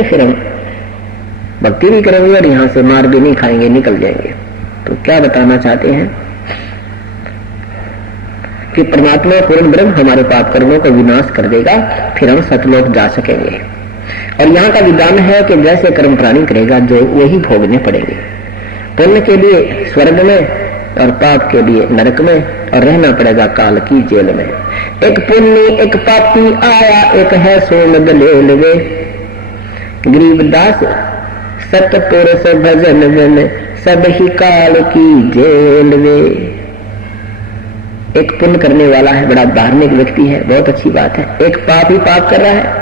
फिर हम भक्ति भी करेंगे और यहाँ से मार भी नहीं खाएंगे, निकल जाएंगे। तो क्या बताना चाहते हैं कि परमात्मा पूर्ण ब्रह्म हमारे पाप कर्मों को विनाश कर देगा, फिर हम सतलोक जा सकेंगे। और यहाँ का विधान है कि जैसे कर्म प्राणी करेगा जो वही भोगने पड़ेंगे। पुण्य के लिए स्वर्ग में और पाप के लिए नरक में, और रहना पड़ेगा काल की जेल में। एक पुण्य एक पापी आया, एक है सोम गले लगे, गरीबदास सतपुरुष भजन जन सब ही काल की जेल वे। एक पुण्य करने वाला है, बड़ा धार्मिक व्यक्ति है, बहुत अच्छी बात है। एक पाप ही पाप कर रहा है,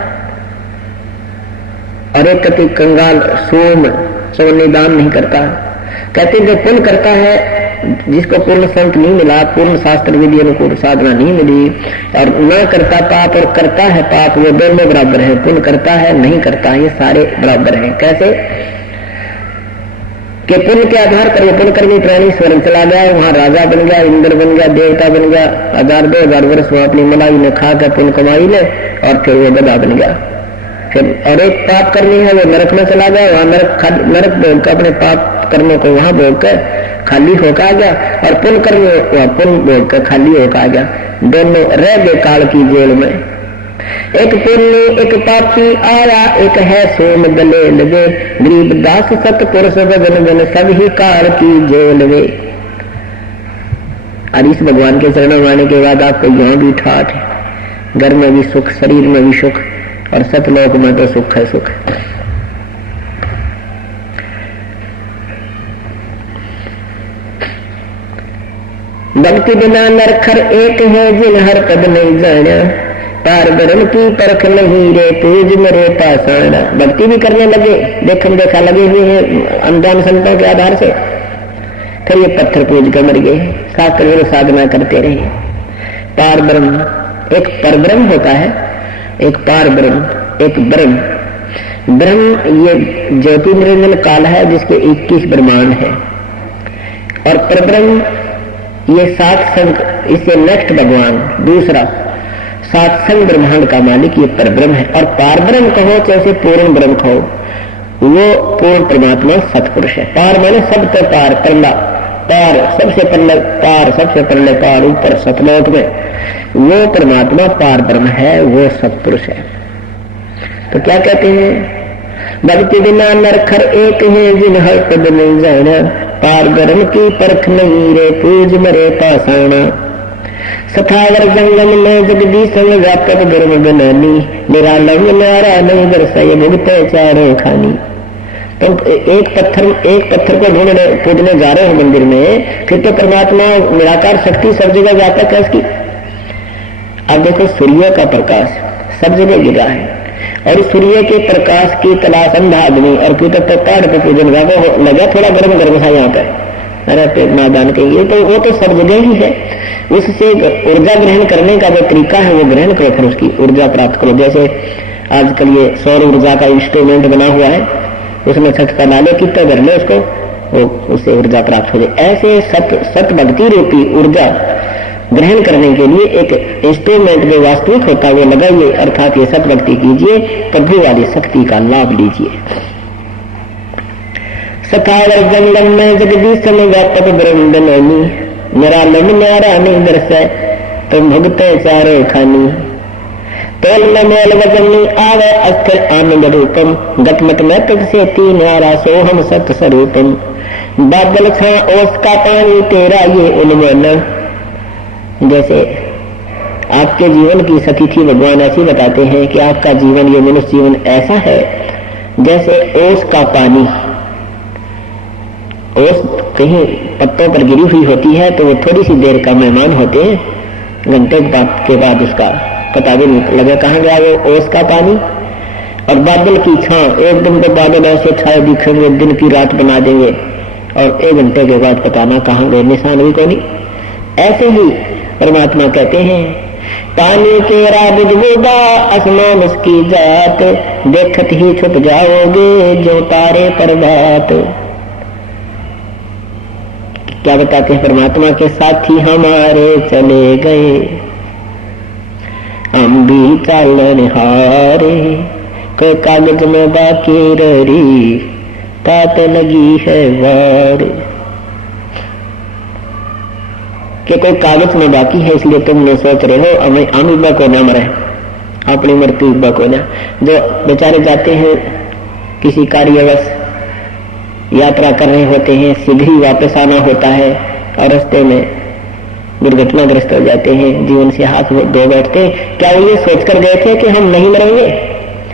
और एक कति कंगाल सोने दान नहीं करता। कहते जो पुण्य करता है, जिसको पूर्ण संत नहीं मिला, पूर्ण शास्त्र विधि अनुकूल साधना नहीं मिली, और न करता पाप और करता है पाप, वो दोनों बराबर है। पुण्य करता है नहीं करता, ये सारे बराबर हैं। कैसे कि पुण्य के आधार पर वो पुण्य कर्मी प्राणी स्वर्ग चला गया, वहां राजा बन गया, इंद्र बन गया, देवता बन गया, 1000-2000 वर्ष वहां अपनी मलाई ने खा कर पुण्य कमाई ले, और फिर वो गधा बन गया। फिर और एक पाप करनी है, वो नरक में चला गया, वहां नरक भोग कर अपने पाप कर्मों को वहां भोग कर खाली होकर आ गया, और पुण्य कर्म वहां पुण्य भोग कर खाली होकर आ गया। दोनों रह गए काल की जेल में। एक पुण्य एक पापी आया, एक है सोम गले लगे, गरीब दास सतपुरुष भजन जन सब ही काल की जेल वे। और इस भगवान के चरणों में आने के बाद आपको यहाँ भी ठाठ है, घर में भी सुख, शरीर में भी सुख, और सतलोक में तो सुख है सुख। भक्ति बिना नरखर एक है, जिन हर पद नहीं जाना, पार ब्रह्म की परख नहीं रे, पूज मेरे पाषाण। भक्ति भी करने लगे, देखम देखा लगे हुए हैं अनजान संतों के आधार से, फिर ये पत्थर पूज कर मर गए, शास्त्र साधना करते रहे। पार ब्रह्म, एक पर ब्रह्म होता है, एक पार ब्रह्म, एक ब्रह्म। ब्रह्म ये ज्योति निरंजन काल है, जिसके 21 ब्रह्मांड है, और परब्रह्म ये 7 संग, इससे नेक्स्ट भगवान दूसरा 7 संग ब्रह्मांड का मालिक ये परब्रह्म है। और पार ब्रह्म कहो जैसे पूर्ण ब्रह्म कहो, वो पूर्ण परमात्मा सतपुरुष है। पार माने सब तो पार, परला पार, सबसे पहले पार, सबसे पहले पार ऊपर सतलोक में, वो परमात्मा पार ब्रह्म है, वो सतपुरुष है। तो क्या कहते हैं, भक्ति बिना नरखर एक है, जिन हर पद नहीं जाना, पार ब्रह्म की परख नहीं रे, पूज मरे पाषाण। सथावर जंगम में जगदीश व्यापक ब्रह्म बनानी, निरालम न्यारा नहीं दर्शाए भुगते चारों खानी। तो एक पत्थर को ढूंढने पूजने जा रहे हैं मंदिर में, फिर तो परमात्मा निराकार शक्ति सब जगह व्यापक है उसकी। अब देखो सूर्य का प्रकाश सब जगह गिरा है, और सूर्य के प्रकाश की तलाश अंधा आदमी, और क्यों तो पहाड़ पे पूजन लगा थोड़ा गर्म गर्म सा यहाँ पर, अरे नादान कहेंगे, तो वो तो सब जगह ही है। उससे ऊर्जा ग्रहण करने का जो तरीका है वो ग्रहण करो, फिर उसकी ऊर्जा प्राप्त करो। जैसे आजकल ये सौर ऊर्जा का इंस्ट्रूमेंट बना हुआ है, उसमें छत का डाले, कितना भर ले उसको, वो उससे ऊर्जा प्राप्त हो जाए। ऐसे सत भक्ति रूपी ऊर्जा ग्रहण करने के लिए एक इंस्ट्रूमेंट में वास्तविक होता है वो लगाइए, अर्थात ये सत भक्ति कीजिए, प्रभु वाली शक्ति का लाभ लीजिए। सखावर जंगम में जगदीश में व्यापक ब्रह्म बननी, निरालम न्यारा नहीं दर्शे, तुम भुगते चारों खानी। तोल में मेल वजनी आवे अस्थिर आनंद रूपम, गटमट में तुझसे तीन न्यारा सोहम सत स्वरूपम। बादल छा ओस का पानी तेरा ये उन्मन। जैसे आपके जीवन की स्थिति भगवान ऐसी बताते हैं कि आपका जीवन, ये मनुष्य जीवन ऐसा है जैसे ओस का पानी। ओस कहीं पत्तों पर गिरी हुई होती है तो वो थोड़ी सी देर का मेहमान होते हैं, घंटे के बाद उसका पता भी नहीं लगा कहाँ गया वो ओस का पानी। और बादल की छां, एक दिन तो बादल ऐसे छाए दिखेंगे, दिन की रात बना देंगे, और 1 घंटे के बाद पता ना कहाँ गए, निशान भी कोई नहीं। ऐसे ही परमात्मा कहते हैं, पानी के राबुदा आसमान उसकी जात, देखत ही छुप जाओगे जो तारे पर बात। क्या बताते हैं, परमात्मा के साथी हमारे चले गए, हम भी चलन हारे, कोई कागज में बाकी रही तात लगी है वार। कि कोई कागज में बाकी है इसलिए तुमने सोच रहे हो अमीबा को न मरे, अपनी मृत्यु को न। जो बेचारे जाते हैं किसी कार्यवश यात्रा कर रहे होते हैं, शीघ्र ही वापस आना होता है और रास्ते में दुर्घटनाग्रस्त हो जाते हैं, जीवन से हाथ धो बैठते हैं। क्या वो ये सोचकर गए थे कि हम नहीं मरेंगे?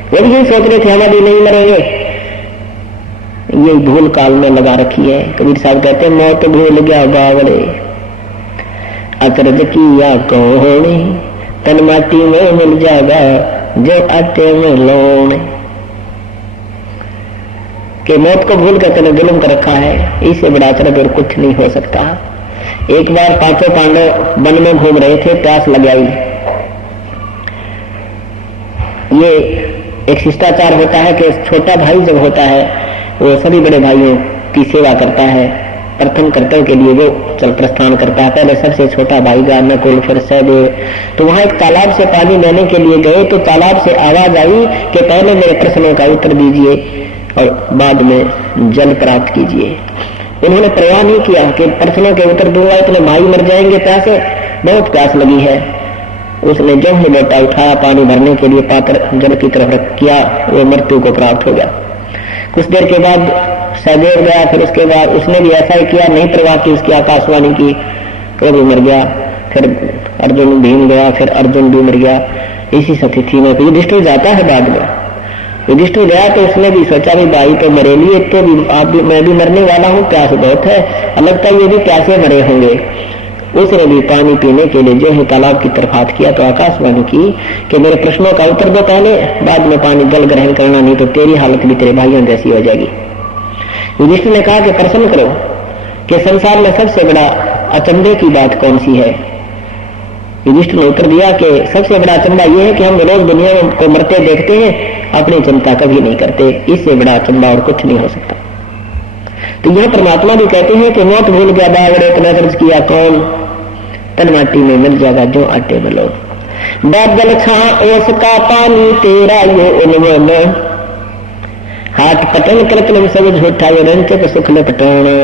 वो भी यही सोच रहे थे हम अभी नहीं मरेंगे। ये भूल काल में लगा रखी है। कबीर साहब कहते हैं मौत भूल गया बावड़े, अचरज किया कौने, तन माटी में मिल जाएगा जो आटे में लौने। कि मौत को भूल कर तने जुल्म कर रखा है, इससे बड़ा अचरज और कुछ नहीं हो सकता। एक बार पांचों पांडव वन में घूम रहे थे, प्यास लग आई। ये एक शिष्टाचार होता है कि छोटा भाई जब होता है वो सभी बड़े भाइयों की सेवा करता है। प्रथम कर्तव्य के लिए वो चल प्रस्थान करता है। पहले सबसे छोटा भाई गया, नकुल, फिर सहदेव। तो वहां एक तालाब से पानी लेने के लिए गए तो तालाब से आवाज आई कि पहले मेरे प्रश्नों का उत्तर दीजिए और बाद में जल प्राप्त कीजिए। उन्होंने परवाह नहीं किया कि प्रश्नों के उत्तर दूंगा इतने भाई मर जाएंगे प्यासे, बहुत प्यास लगी है। उसने जो ही लोटा उठाया पानी भरने के लिए पात्र जल की तरफ रख किया, वो मृत्यु को प्राप्त हो गया। कुछ देर के बाद सहदेव गया, फिर उसके बाद उसने भी ऐसा ही किया, नहीं परवाह की उसकी आकाशवाणी की, वो भी मर गया। फिर अर्जुन भीम गया, फिर अर्जुन भी मर गया। इसी स्थिति में युधिष्ठिर जाता है बाद में। युधिष्ठिर गया तो उसने भी सोचा भाई तो मरे लिए, तो भी आप भी मैं भी मरने वाला हूँ, प्यास बहुत है, लगता है ये भी प्यासे मरे होंगे। उसने भी पानी पीने के लिए जो है तालाब की तरफ हाथ किया तो आकाशवाणी की कि मेरे प्रश्नों का उत्तर दो पहले, बाद में पानी जल ग्रहण करना, नहीं तो तेरी हालत भी तेरे भाइयों जैसी हो जाएगी। युधिष्ठिर ने कहा कि प्रश्न करो कि संसार में सबसे बड़ा अचंभे की बात कौन सी है। युधिष्ठिर ने उत्तर दिया कि सबसे बड़ा अचंभा यह है कि हम रोज दुनिया को मरते देखते हैं, अपनी चिंता कभी नहीं करते। इससे बड़ा अचंभा और कुछ नहीं हो सकता। तो यह परमात्मा भी कहते हैं कि मौत भूल गया बावड़े, इतना खर्च किया कौन, तन माटी में मिल जाएगा जो आटे में लौट। बादल छा ओस का पानी तेरा ये उन्वन, हाथ पटन कृत्रिम सब झूठा ये रंचक सुख लपटाना।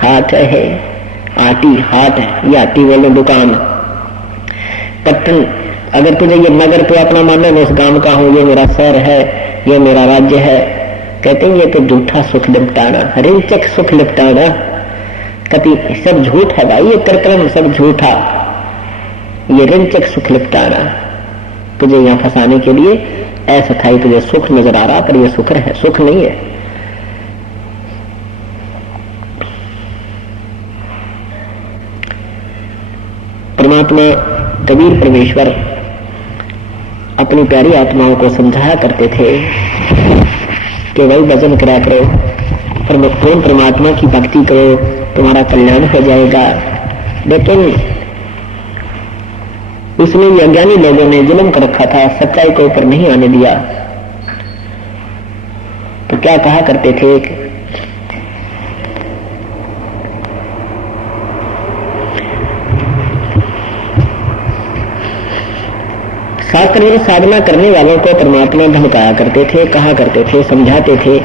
हाथ है आटी, हाथ है ये आटी बोलो दुकान। पटन अगर तुझे ये नगर तो अपना मानना मैं उस गांव का हूं, ये मेरा शहर है, ये मेरा राज्य है, कहते हैं ये तो झूठा सुख लिपटाना, रिंचक सुख लिपटाना, कति सब झूठ है भाई, ये कृत्रिम सब झूठा, ये रिंचक सुख लिपटाना। तुझे यहाँ फंसाने के लिए ऐसा था, तुझे सुख नजर आ रहा पर ये सुख है, सुख नहीं है। परमात्मा कबीर परमेश्वर अपनी प्यारी आत्माओं को समझाया करते थे कि भाई भजन करा करो, पूर्ण परमात्मा की भक्ति करो, तुम्हारा कल्याण हो जाएगा। लेकिन उसमें भी अज्ञानी लोगों ने जुल्म कर रखा था, सच्चाई को ऊपर नहीं आने दिया। तो क्या कहा करते थे, शास्त्र में साधना करने वालों को परमात्मा धमकाया करते थे, कहा करते थे, समझाते थे।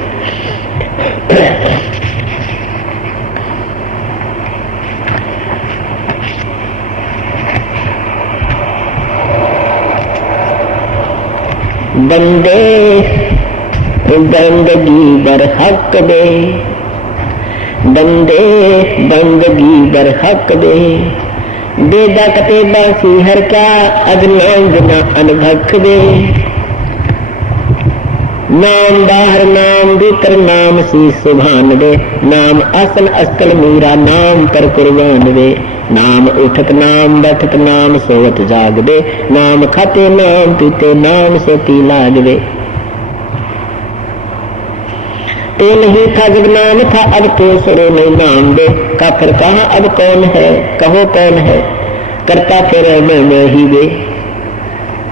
बंदे बंदगी बर हक दे, बंदे बंदगी बर हक दे, बेदा कते बासी हर का अजनाम बिना अनभक दे। नाम बाहर नाम भीतर नाम सी सुभान दे, नाम आसन अस्कल मीरा नाम पर कुर्बान दे। नाम उठत नाम बैठत नाम सोवत जाग दे, नाम खाते नाम पीते नाम सोती लाग दे। तो नहीं था जब नाम था अब तो सुरो नहीं नाम दे, काफिर कहा अब कौन है, कहो कौन है, करता फिर मैं ही दे।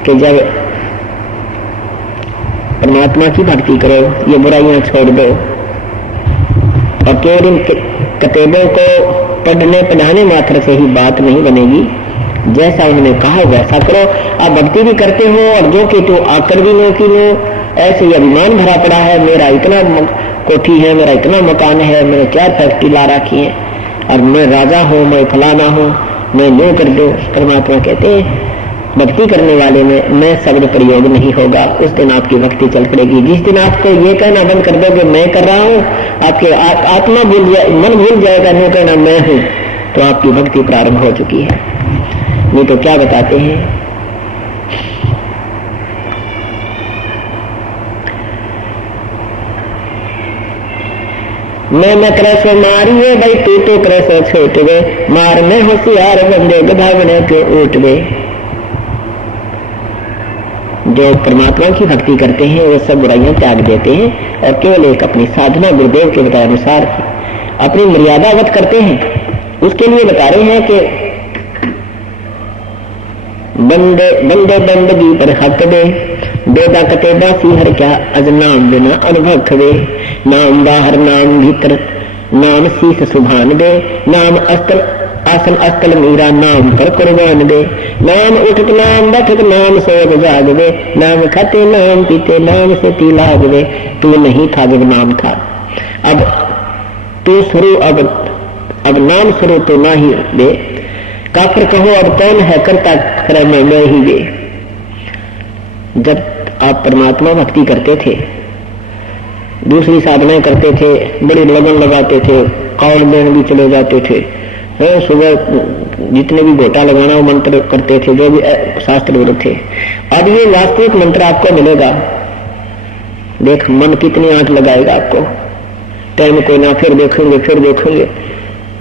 कि जब परमात्मा की भक्ति करो, ये बुराइयां छोड़ दो और केवल इन किताबों को पढ़ने पढ़ाने मात्र से ही बात नहीं बनेगी, जैसा उन्होंने कहा वैसा करो। आप भक्ति भी करते हो और जो कि तो आकर भी लो की लो, ऐसे ही अभिमान भरा पड़ा है, मेरा इतना कोठी है, मेरा इतना मकान है, मैंने 4 फैक्ट्री ला रखी है और मैं राजा हूँ, मैं फलाना हूँ, मैं यूं कर दूं। परमात्मा कहते हैं भक्ति करने वाले में मैं शब्द प्रयोग नहीं होगा, उस दिन आपकी भक्ति चल पड़ेगी। जिस दिन आपको ये कहना बंद कर दोगे मैं कर रहा हूँ, आपके आत्मा भूल जाए, मन भूल जाएगा, नहीं कहना मैं हूँ, तो आपकी भक्ति प्रारंभ हो चुकी है। नहीं तो क्या बताते हैं, मैं करे सो मारिए भाई, तू तो करे सो छोट वे, मार में होशियार बंदे गधा बने के उठ वे। जो परमात्मा की भक्ति करते हैं वो सब बुराइयां त्याग देते हैं और केवल एक अपनी साधना गुरुदेव के बताए अनुसार अपनी मर्यादावत करते हैं। उसके लिए बता रहे हैं कि बंदे बंदे बंदगी पर हक दे, बेदा कते बासी हर क्या अज नाम बिना अनुभव खवे। नाम बाहर नाम भीतर, नाम शीस सुभान दे, नाम अस्त्र आसन अस्तल मीरा, नाम पर कुर्बान दे। नाम उठत नाम बैठत नाम सोग जाग दे, नाम खाते नाम पीते नाम से पी लाग दे। तू नहीं था जब नाम था, अब तू शुरू, अब नाम शुरू तो ना ही दे। काफिर कहो अब कौन है करता करे मैं ही दे। जब आप परमात्मा भक्ति करते थे, दूसरी साधनाएं करते थे, बड़ी लगन लगाते थे, कौड़ देन भी चले जाते थे, सुबह जितने भी गोटा लगाना वो मंत्र करते थे, जो भी शास्त्र विरुद्ध थे। अब ये वास्तविक मंत्र आपको मिलेगा, देख मन कितनी आंख लगाएगा आपको, टाइम कोई ना, फिर देखेंगे फिर देखेंगे।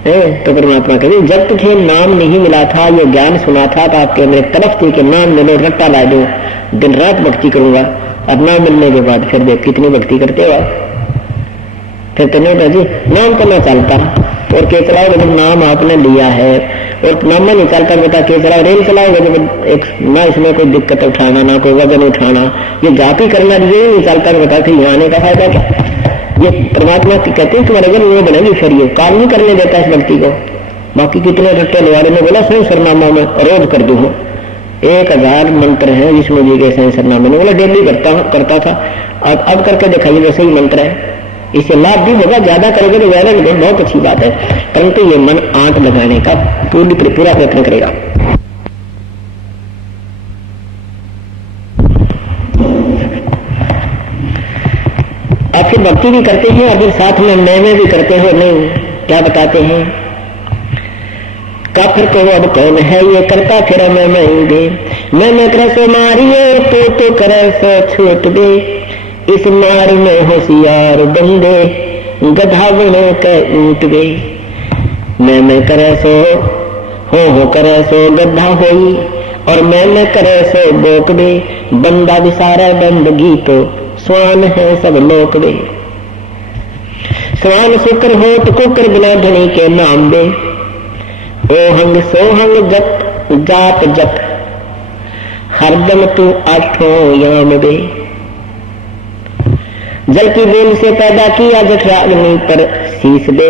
तो परमात्मा कहते जब तुझे नाम नहीं मिला था, ये ज्ञान सुना था तो आपके मेरे तरफ थी कि नाम मिलो, रट्टा ला दो, दिन रात भक्ति करूंगा। और नाम मिलने के बाद फिर देख कितनी भक्ति करते हो। फिर तो नहीं जी नाम तो ना चलता, और के चलाओगे जब नाम आपने लिया है, और नाम नहीं चलता बेटा के चलाओ, रेल चलाओगे जब एक ना इसमें कोई दिक्कत उठाना, ना कोई वजन उठाना, ये जाप ही करना, ये नहीं चलता बेटा, फिर यहाँ आने का फायदा क्या। ये परमात्मा की कहते हैं तुम्हारे घर वो बनेगी, फिर ये काम नहीं करने देता इस भक्ति को। बाकी कितने रट्टे लवारे ने बोला सही सरनामा में रोज कर दू, 1000 मंत्र है विष्णु जी के सही सरनामे ने बोला डेली करता था, और अब करके दिखाइए वैसे ही मंत्र है। इससे लाभ भी होगा, ज्यादा करोगे तो ज्यादा भी बहुत अच्छी बात है, परंतु ये मन आंट लगाने का पूरा प्रयत्न करेगा। और फिर भक्ति भी करते हैं और फिर साथ में मैं भी करते हो। नहीं क्या बताते हैं, काफिर को अब कौन है ये करता फिर मैं दे, मैं करे सो मारिए तो करे सो छूट दे। इस मार में होशियार बंदे गधा बने के ऊँट दे। मैं करे सो हो करे सो गधा होई, और मैं करे सो बोक दे। बंदा विसारा बंदगी तो स्वान है सब लोक दे। स्वान शुक्र हो तो कुकर बिना धनी के नाम दे। ओहंग सोहंग जप जाप जप, हरदम तू आठों याम दे। जल की बूंद से पैदा किया जठराग्नि पर शीश दे।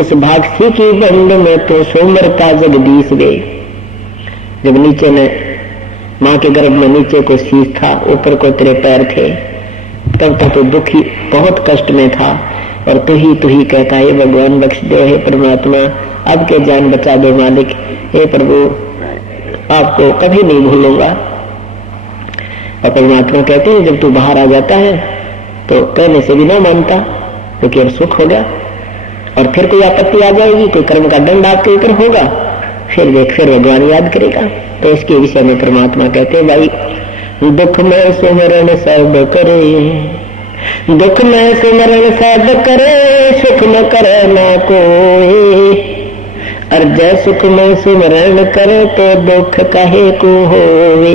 उस भागसी की बंद में तो सोमरता जगदीश दे। जब नीचे में माँ के गर्भ में नीचे को शीश था, ऊपर को तेरे पैर थे, तब तक तो दुखी बहुत कष्ट में था, और तू ही कहता है भगवान बख्श दो, हे परमात्मा अब के जान बचा दो मालिक, हे प्रभु आपको कभी नहीं भूलूंगा। और परमात्मा कहते हैं जब तू बाहर आ जाता है तो कहने से भी ना मानता, क्योंकि अब सुख हो गया, और फिर कोई आपत्ति आ जाएगी, कोई कर्म का दंड आपके ऊपर होगा, फिर देख फिर भगवान याद करेगा। तो इसके विषय में परमात्मा कहते हैं भाई दुख में सुमरण सब करे, दुख में सुमरण सब करे, सुख न करे ना कोई। और जय सुख में सुमरण करे तो दुख कहे को होवे।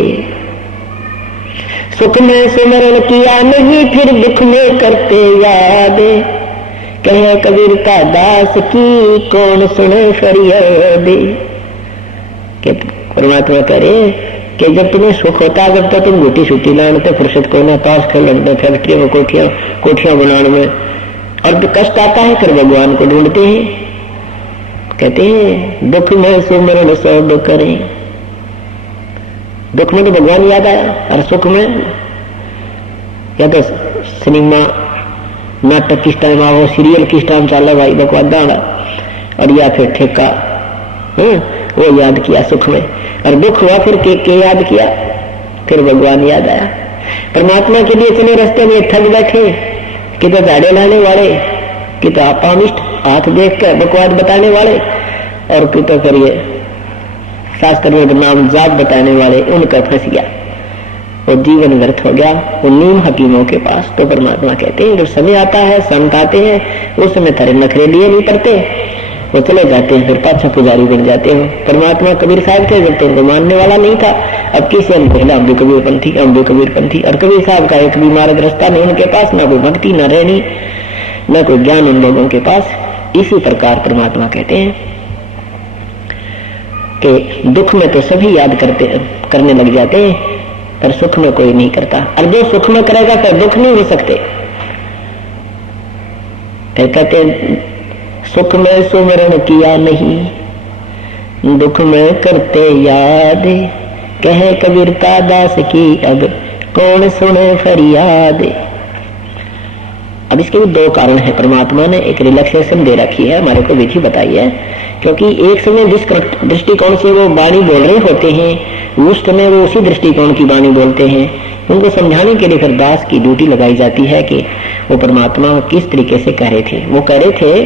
सुख में सुमरण किया नहीं फिर दुख में करते याद, कहे कबीर का दास की कौन सुने फरियाद। परमात्मा करे कि जब तुम्हें सुख होता जब तो तुम गुटी सूटी लाने फुर्सत को ना, पास खेल लगते फैक्ट्री में कोठियां बनाने में, और तो कष्ट आता है फिर भगवान को ढूंढते हैं। कहते हैं दुख में सुमरण सब करें। दुख में तो भगवान याद आया, और सुख में या तो सिनेमा नाटक किस टाइम आओ, सीरियल किस टाइम चल भाई बकवादा वाला, और या फिर ठेका वो याद किया सुख में, और दुख हुआ फिर के याद किया, फिर भगवान याद आया। परमात्मा के लिए चले रास्ते में थक बैठे, कि तो झाड़े लाने वाले, कि तो आपामिष्ट हाथ देख कर बकवाद बताने वाले, और कि तो फिर ये शास्त्र में नाम जाप बताने वाले, उनका फंस गया, वो जीवन व्यर्थ हो गया। वो नीम हकीमों के पास तो परमात्मा कहते हैं जब समय आता है, संत आते हैं, उस समय थारे नखरे लिए नहीं पड़ते, वो चले जाते हैं, फिर पाछा पुजारी बन जाते हो। परमात्मा कबीर साहब थे, जब तो उनको मानने वाला नहीं था, अब किसी हम पहले हम भी कबीरपंथी, हम भी कबीरपंथी, और कबीर साहब का एक भी मार्ग रास्ता नहीं उनके पास, ना कोई भक्ति, न रहनी, न कोई ज्ञान उन लोगों के पास। इसी प्रकार परमात्मा कहते हैं कि दुख में तो सभी याद करने लग जाते हैं, पर सुख में कोई नहीं करता, और जो सुख में करेगा फिर दुख नहीं हो सकते। फिर कहते हैं सुख में सुमरण किया नहीं, दुख में करते याद, कहे कबीरता दास की अब कौन सुने फरियाद। अब इसके भी दो कारण है, परमात्मा ने एक रिलैक्सेशन दे रखी है, हमारे को विधि बताई है, क्योंकि एक समय जिस दृष्टिकोण से वो वाणी बोल रहे होते हैं, उस समय वो उसी दृष्टिकोण की वाणी बोलते हैं। उनको समझाने के लिए फिर दास की ड्यूटी लगाई जाती है कि वो परमात्मा किस तरीके से कह रहे थे। वो कह रहे थे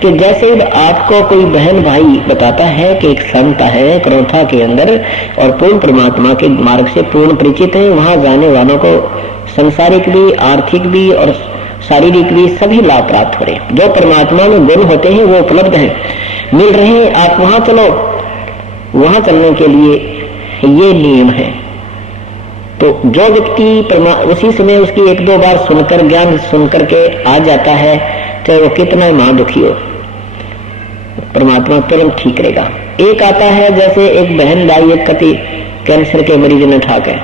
कि जैसे आपको कोई बहन भाई बताता है कि एक संत है क्रोथा के अंदर और पूर्ण परमात्मा के मार्ग से पूर्ण परिचित है, वहां जाने वालों को संसारिक भी, आर्थिक भी और शारीरिक भी सभी लाभ प्राप्त हो रहे हैं। जो परमात्मा में गुण होते हैं वो उपलब्ध है, मिल रहे हैं, आप वहां चलो। वहां चलने के लिए ये नियम है। तो जो व्यक्ति उसी समय उसकी एक दो बार सुनकर, ज्ञान सुनकर के आ जाता है, चाहे वो कितना महादुखी हो, परमात्मा तुरंत ठीक करेगा। एक आता है जैसे एक बहन भाई एक कति कैंसर के मरीज ने ठाक है,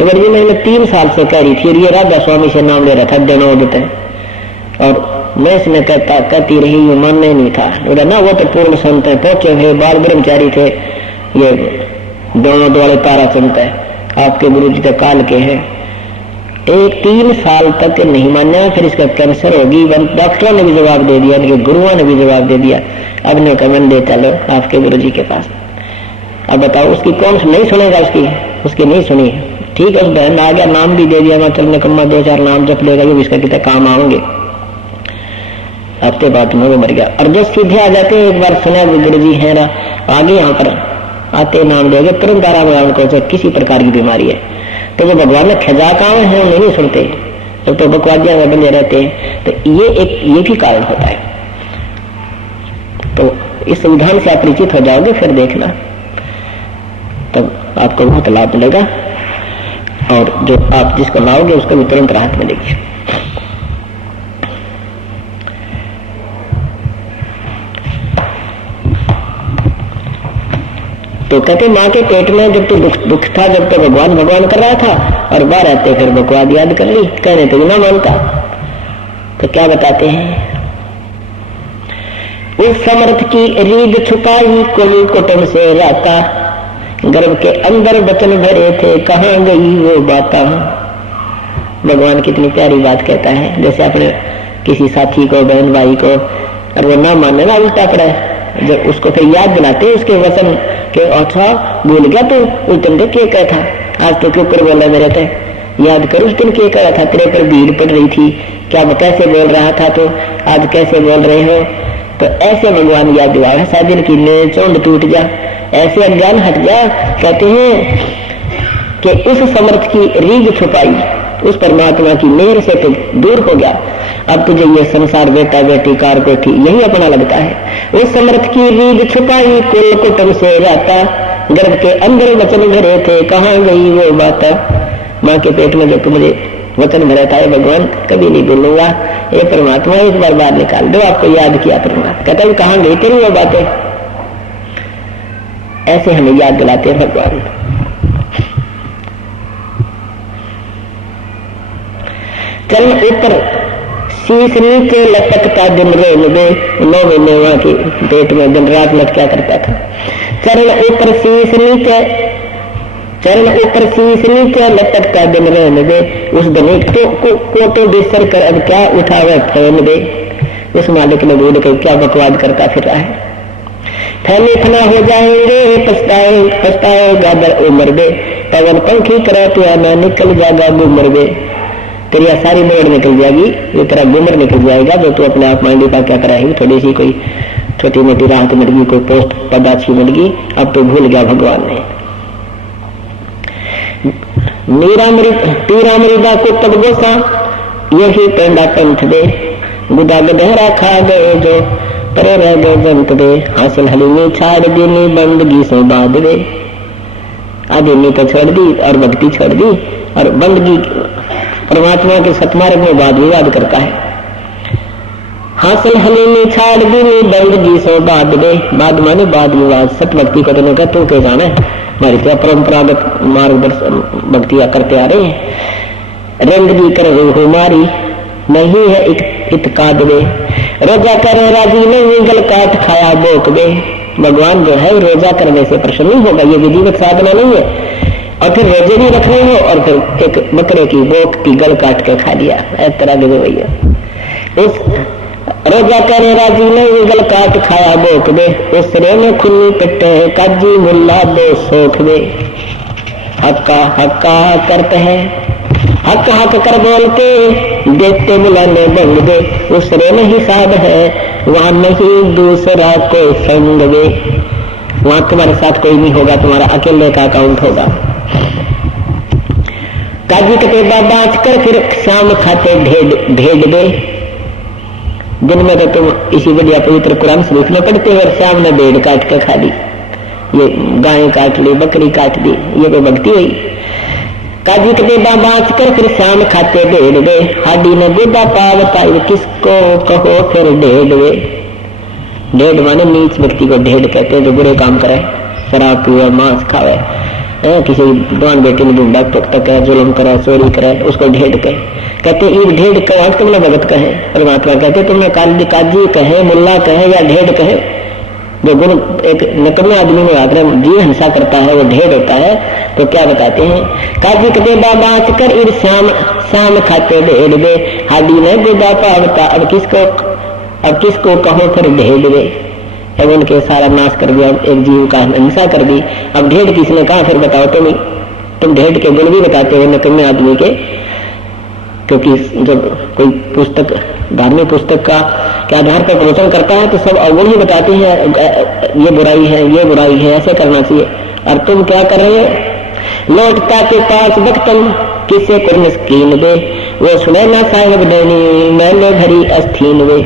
मरीज में 3 साल से कह रही थी, और ये राधा स्वामी से नाम ले रहा था दिनोदित, और मैं इसमें कहती रही, वो मानने नहीं था ना, वो तो पूर्ण संत है, पहुंचे हुए बाल ब्रह्मचारी थे, ये दोनों द्वारे तारा संत है, आपके गुरु जी का काल के हैं। 3 साल तक नहीं माना, फिर इसका कैंसर होगी, डॉक्टरों ने भी जवाब दे दिया, इनके गुरुओं ने भी जवाब दे दिया, अब ने कमेंट दे चलो आपके गुरु जी के पास। अब बताओ उसकी कौन नहीं सुनेगा, उसकी नहीं सुनी, ठीक है। उस बहन आ गया, नाम भी दे दिया, मैं चल निकम्मा 2-4 नाम जप लेगा, ये इसका कितने काम आएंगे। हफ्ते बाद में वो मर गया। और जो सीधे आ जाते हैं, एक बार सुना गुरु जी है ना, आगे यहाँ पर आते नाम देंगे, तुरंत आराम आराम को किसी प्रकार की बीमारी है। तो जो भगवान ने खजा काम है वो नहीं सुनते, जब तो बकवादिया में बने रहते हैं। तो ये भी कारण होता है। तो इस विधान से आप परिचित हो जाओगे, फिर देखना, तब आपको बहुत लाभ मिलेगा, और जो आप जिसको लाओगे उसको भी तुरंत राहत मिलेगी। तो कहते माँ के पेट में जब तो दुख था, जब तो भगवान भगवान कर रहा था, और बाहर रहते फिर बकवाद याद कर ली, कहने तो ना मानता। तो क्या बताते हैं, उस समर्थ की रीद छुपाई कुल कुटुंब से राता, गर्भ के अंदर बचन भरे थे कहाँ गई वो बाता। भगवान कितनी प्यारी बात कहता है, जैसे अपने किसी साथी को, बहन भाई को, और वो ना मानने ना उल्टा पड़ा है, जब उसको फिर याद दिलाते उसके वचन के, अच्छा भूल गया तो उस दिन क्या कहता था, आज तो क्यों कर बोला मेरे थे, याद कर उस दिन क्या करा था, तेरे पर भीड़ पड़ रही थी, क्या कैसे बोल रहा था, तो आज कैसे बोल रहे हो। तो ऐसे भगवान याद दिलाया, साजिन की चौंड टूट जा, ऐसे अज्ञान हट जा। कहते हैं कि उस समर्थ की रीझ छुपाई, उस परमात्मा की मेहर से तो दूर हो गया, अब तुझे ये संसार बेटा बेटी कार कोठी यही अपना लगता है। उस समर्थ की रीझ छुपाई कुल कुटुंब से जाता, गर्भ के अंदर वचन भरे थे कहाँ गई वो बाता। माँ के पेट में जो तुम मुझे वचन भरा था, भगवान कभी नहीं भूलूंगा, ये परमात्मा एक बार बाहर निकाल दो, आपको याद किया परमात्मा। कहता है कहाँ गई तेरी वो बातें, ऐसे हमें याद दिलाते हैं भगवान। चल ऊपर शीश नीचे लटकता दिन रेल में, 9 महीने वहां की पेट में दिन रात लटका करता था। चरण ऊपर शीश नीचे चरण ऊपर शीश नीचे लटकता दिन रहने दे, उस धनी को तो बिसर कर अब क्या उठावे फैन दे। उस मालिक ने बोल के क्या बकवाद करता फिर रहा है। फैले फना हो जाएंगे पछताएगा दर उम्र दे, पवन पंखी करा तो आना निकल जाएगा गुमर दे। तेरी सारी मोड़ निकल जाएगी, ये तेरा गुमर निकल जाएगा जो तू अपने आप मांडी पा क्या कराएगी। थोड़ी सी कोई छोटी मोटी राहत मिल गई, कोई पोस्ट पद अच्छी मिल गई, अब तो भूल गया भगवान ने। पीरा मृदा को तब गोसा यही पेंडा पंथ दे, गुदा गहरा खा गए जो परे रह गए जंत दे। हासिल हलीमी छाड़ देनी बंदगी से बाद दे, आदमी तो छोड़ दी और भक्ति छोड़ दी और बंदगी परमात्मा के सतमार्ग में वाद विवाद करता है। हासिल हलीमी छाड़ देनी बंदगी से बाद दे, बाद माने वाद विवाद। सत भक्ति को तो तू के जाना है, हमारी क्या परंपरागत मार्गदर्शन भक्तियां करते आ रहे हैं। रंगगी कर हमारी नहीं है इतकाद दे, रोजा करे राजी नहीं गल काट खाया बोक दे। भगवान जो है रोजा करने से प्रसन्न नहीं होगा, ये विधिवत साधना नहीं है। और फिर रोजे भी रखने हो और फिर एक बकरे की बोक की गल काट के खा लिया, इस तरह के भैया। उस रोजा करे राजी नहीं गल काट खाया बोक दे, उस रे में खुली पिट्टे काजी मुल्ला दो सोख दे। हक्का करते हैं हक हक कर बोलते देखते बुलाने बंद दे, उस रे में हिसाब है वहां नहीं दूसरा कोई संग दे। वहां तुम्हारे साथ कोई नहीं होगा, तुम्हारा अकेले का अकाउंट होगा। काजी कतेबा बाँच कर फिर शाम खाते ढेड दे। दिन में तो तुम इसी बढ़िया पवित्र कुरान शरीफ में पढ़ते हो और शाम में भेड़ काट के खा ली, ये गाय काट ली, बकरी काट दी, ये तो भक्ति हुई। काजी कतेबा बाँच कर फिर शाम खाते ढेड़ दे, हाडी ने गुदा पावता किसको कहो फिर ढेड़ दे। ढेड़ माने नीच व्यक्ति को ढेड़ कहते हैं, जो बुरे काम करे, शराब पीवे, मांस खावे, किसी दुआन बेटी में ढूंढा तक जुल्म करे, चोरी करे, उसको ढेड़ कहते। ये ढेड़ कहो तुमने भगत कहे, परमात्मा कहते तुमने काजी कहे, मुल्ला कहे या ढेड़ कहे। जो गुण एक नकमे आदमी में आकर जीव हिंसा करता है वो ढेड़ होता है। तो क्या बताते हैं, काजी कतेबा बाँच कर इर शाम खाते ढेड़ दे, हाडी ने गुदा पावता अब किसको कहो फिर ढेड़ दे। अब उनके सारा नाश कर दिया, एक जीव का हिंसा कर दी, अब ढेड़ किसने कहा फिर बताओ तुम ढेड़ के गुण भी बताते हो नकमे आदमी के। क्योंकि जब कोई पुस्तक धार्मिक पुस्तक का के आधार पर प्रवचन करता है तो सब अवगुण ही बताते हैं, ये बुराई है, ये बुराई है, ऐसे करना चाहिए। और तुम क्या कर रहे हो, लौटता के पास बख्तम किसे को मिस्कीन दे, वो सुने ना साहिब देनी मैंने भरी अस्थीन वे।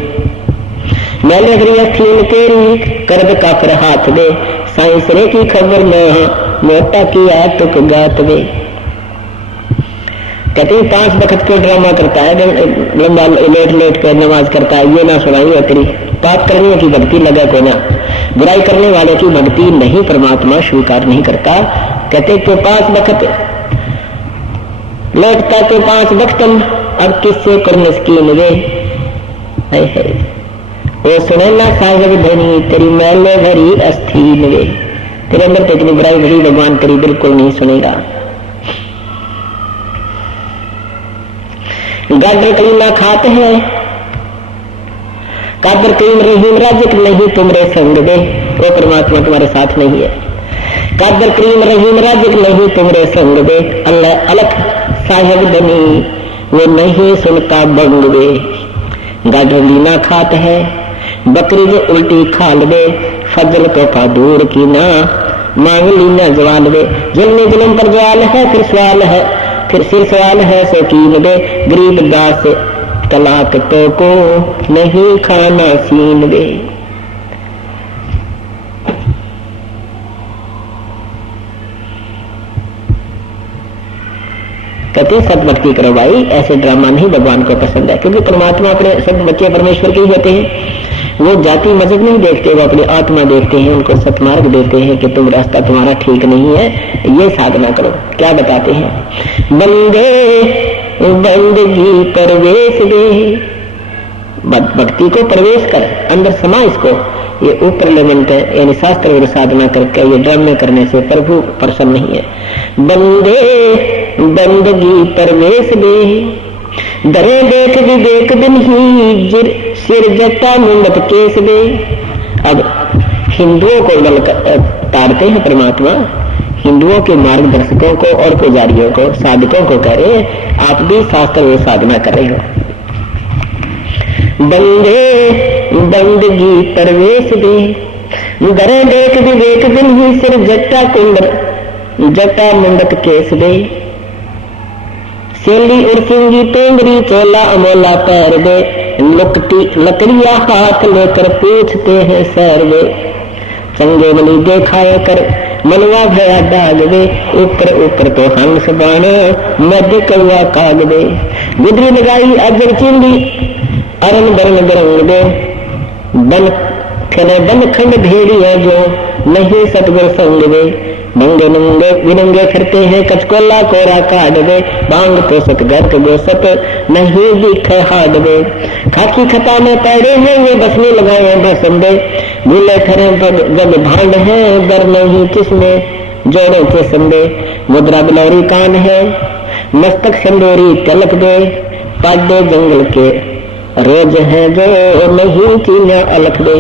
मैंने भरी अस्थीन तेरी कर्द का फिर हाथ दे, साइंस रे की खबर न मोटा किया तुक गात वे। कहते हैं 5 वक्त के ड्रामा करता है, लंबा लेट कर नमाज करता है, ये ना सुनाई है तेरी। पाप करने की भक्ति लगा को ना, बुराई करने वाले की भक्ति नहीं परमात्मा स्वीकार नहीं करता। कहते तो 5 वक्त लौटता तो 5 वक्त अब किससे कर मिस्कीन वे। वो सुने ना साहिब धनी तेरी मैले भरी अस्थीन वे। तेरे अंदर तो इतनी बुराई भरी भगवान तेरी बिल्कुल नहीं सुनेगा। गाजर कलीमा खाते हैं, कादर करीम रहीम राजिक नहीं तुमरे संग दे, वो परमात्मा तुम्हारे साथ नहीं है। कादर करीम रहीम राजिक नहीं तुमरे संग दे, अल्लाह अलग साहिब धनी वो नहीं सुनता बंग दे। गाजर लीना खाते हैं, बकरी जो उल्टी खाल दे, फजल तोहफा दूर की ना मांग लीना जवाल दे। जुल्म जुल्म पर जवाल है फिर सवाल है, फिर सिर सवाल है शौकीन दे। गरीब दास तलाक तो को नहीं खाना सीन दे। कहते सत भक्ति करो भाई, ऐसे ड्रामा नहीं भगवान को पसंद है। क्योंकि परमात्मा अपने सब बच्चे परमेश्वर के ही होते हैं, वो जाति मजहब नहीं देखते, वो अपनी आत्मा देखते हैं, उनको सतमार्ग देते हैं कि तुम रास्ता तुम्हारा ठीक नहीं है, ये साधना करो। क्या बताते हैं, बंदे बंदगी प्रवेश दे, भक्ति को प्रवेश कर, अंदर समा इसको। ये ऊपर लेवल है, यानी शास्त्र साधना करके ये ड्रामे करने से प्रभु प्रसन्न नहीं है। बंदे बंदगी परवेश दे, डरे देख विवेक बिन ही सिर जटा मुंडत केस दे। अब हिंदुओं को बल ताड़ते हैं परमात्मा, हिंदुओं के मार्गदर्शकों को और पुजारियों को, साधकों को कह रहे आप भी शास्त्र में साधना कर रहे हो। बंदे बंदगी परवेश दे, डरे देख विवेक बिन ही सिर जटा जटा मुंडत केस दे। सेली उर्सिंगी पेंगरी चोला अमोला पैर दे, लकड़िया हाथ लेकर पूछते हैं सैर वे। चंगे बली देखाए कर मनवा भया डाग दे, ऊपर ऊपर तो हंस बाण मध्य कौआ काग दे। गुदरी लगाई अजर चिंदी अरन बरन बरंग दे, बन खंड भेड़िया जो नहीं सतगुर संग दे। नंगे नंगे विनंगे फिरते हैं कचकोला कोरा काट दे, बांग तो सत गर्क गो सत नहीं दिखे हाड दे। खाकी खता में पैड़े हैं ये बसने लगाए भसम दे, भूले ठहरे जब भांड है डर नहीं किसमें जोड़ों के संदे। मुद्रा बिलौरी कान है मस्तक संदोरी तलक दे, पाडे जंगल के रोज है जो नहीं चीना अलख दे।